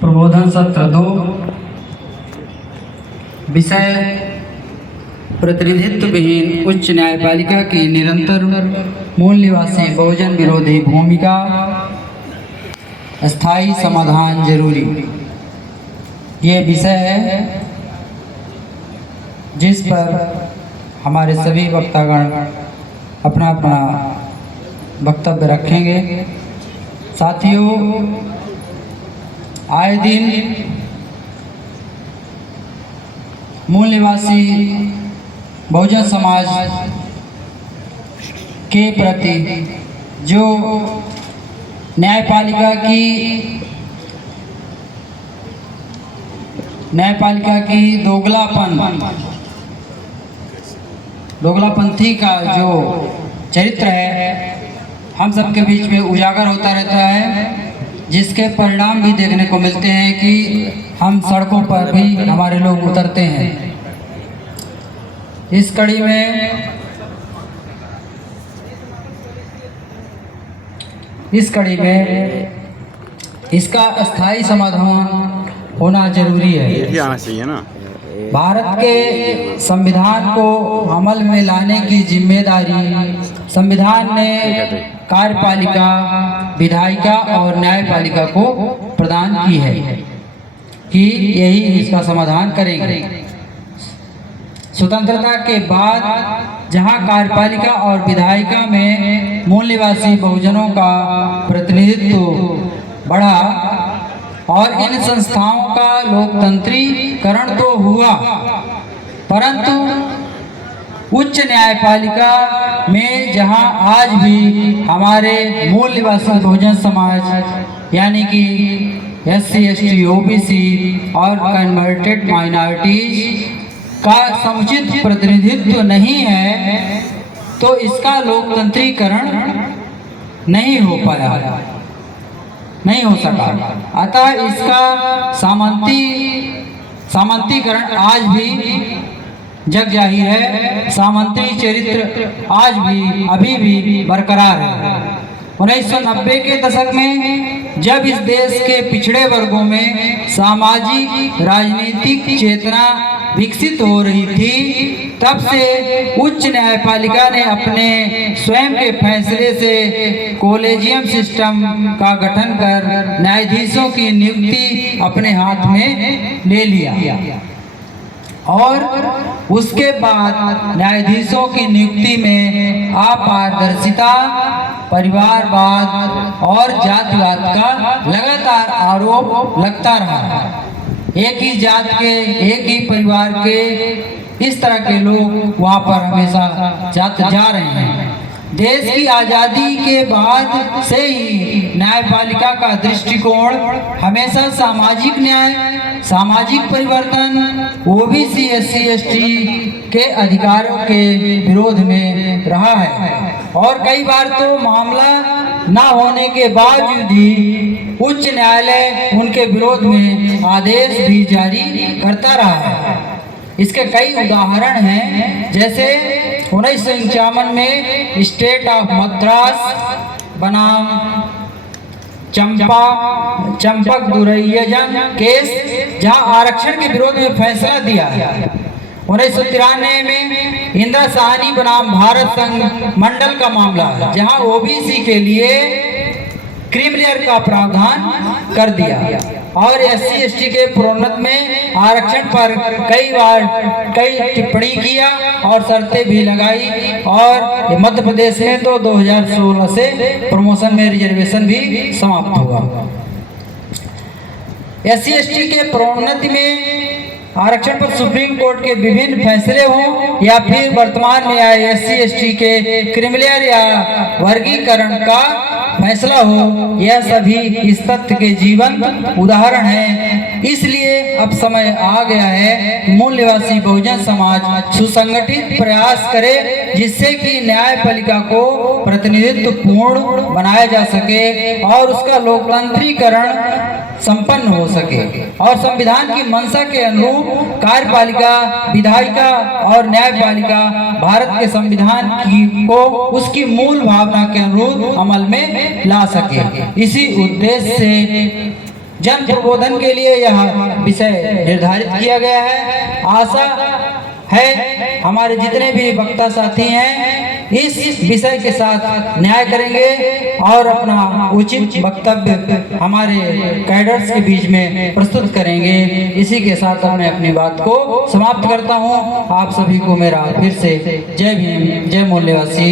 प्रबोधन सत्र 2, विषय प्रतिनिधित्व विहीन उच्च न्यायपालिका की निरंतर मूल निवासी बहुजन विरोधी भूमिका, स्थायी समाधान जरूरी। ये विषय है जिस पर हमारे सभी वक्तागण अपना अपना वक्तव्य रखेंगे। साथियों, आए दिन मूल निवासी बहुजन समाज के प्रति जो न्यायपालिका की दोगलापंथी का जो चरित्र है हम सबके बीच में उजागर होता रहता है, जिसके परिणाम भी देखने को मिलते हैं कि हम सड़कों पर भी हमारे लोग उतरते हैं। इस कड़ी में इसका स्थायी समाधान होना जरूरी है। ये आना चाहिए ना। भारत के संविधान को अमल में लाने की जिम्मेदारी संविधान ने कार्यपालिका, विधायिका और न्यायपालिका को प्रदान की है कि यही इसका समाधान करेंगे। स्वतंत्रता के बाद जहां कार्यपालिका और विधायिका में मूल निवासी बहुजनों का प्रतिनिधित्व बढ़ा और इन संस्थाओं का लोकतंत्रीकरण तो हुआ, परंतु उच्च न्यायपालिका में जहां आज भी हमारे मूल निवासी बहुजन समाज यानी कि SC, ST, OBC और कन्वर्टेड माइनॉरिटीज का समुचित प्रतिनिधित्व नहीं है, तो इसका लोकतंत्रीकरण नहीं हो पाया, नहीं हो सका। अतः इसका सामंतीकरण आज भी जग जाहिर है, सामंती चरित्र आज भी अभी भी बरकरार है। 1990 के दशक में जब इस देश के पिछड़े वर्गों में सामाजिक राजनीतिक चेतना विकसित हो रही थी, तब से उच्च न्यायपालिका ने अपने स्वयं के फैसले से कॉलेजियम सिस्टम का गठन कर न्यायाधीशों की नियुक्ति अपने हाथ में ले लिया और उसके बाद न्यायाधीशों की नियुक्ति में अपारदर्शिता, परिवारवाद और जातिवाद का लगातार आरोप लगता रहा। एक ही जात के, एक ही परिवार के इस तरह के लोग वहाँ पर हमेशा जा रहे हैं। देश की आज़ादी के बाद से ही न्यायपालिका का दृष्टिकोण हमेशा सामाजिक न्याय, सामाजिक परिवर्तन, OBC, SC, ST के अधिकारों के विरोध में रहा है और कई बार तो मामला न होने के बावजूद ही उच्च न्यायालय उनके विरोध में आदेश भी जारी करता रहा है। इसके कई उदाहरण हैं, जैसे 1951 में स्टेट ऑफ मद्रास बनाम चंपक दुरैयजन केस, जहां आरक्षण के विरोध में फैसला दिया है। 1993 में इंदिरा साहनी बनाम भारत संघ मंडल का मामला है, जहां OBC के लिए क्रीमिलेयर का प्रावधान कर दिया और SC, ST के प्रोन्नत में आरक्षण पर कई टिप्पणी किया और शर्तें भी लगाई और मध्य प्रदेश में तो 2016 से प्रमोशन में रिजर्वेशन भी समाप्त हुआ। SC, ST के प्रोन्नति में आरक्षण पर सुप्रीम कोर्ट के विभिन्न फैसले हों या फिर वर्तमान में आए SC, ST के क्रीमिलेयर या वर्गीकरण का फैसला हो, यह सभी इस तथ्य के जीवंत उदाहरण हैं। इसलिए अब समय आ गया है कि मूल निवासी बहुजन समाज सुसंगठित प्रयास करे, जिससे कि न्यायपालिका को प्रतिनिधित्व पूर्ण बनाया जा सके और उसका लोकतंत्रीकरण संपन्न हो सके और संविधान की मंशा के अनुरूप कार्यपालिका, विधायिका और न्यायपालिका भारत के संविधान को उसकी मूल भावना के अनुरूप अमल में ला सके। इसी उद्देश्य से जन प्रबोधन के लिए यह विषय निर्धारित किया गया है। आशा है हमारे जितने भी वक्ता साथी हैं इस विषय के साथ न्याय करेंगे और अपना उचित वक्तव्य हमारे कैडर्स के बीच में प्रस्तुत करेंगे। इसी के साथ मैं अपनी बात को समाप्त करता हूं। आप सभी को मेरा फिर से जय भीम, जय मूल्यवासी।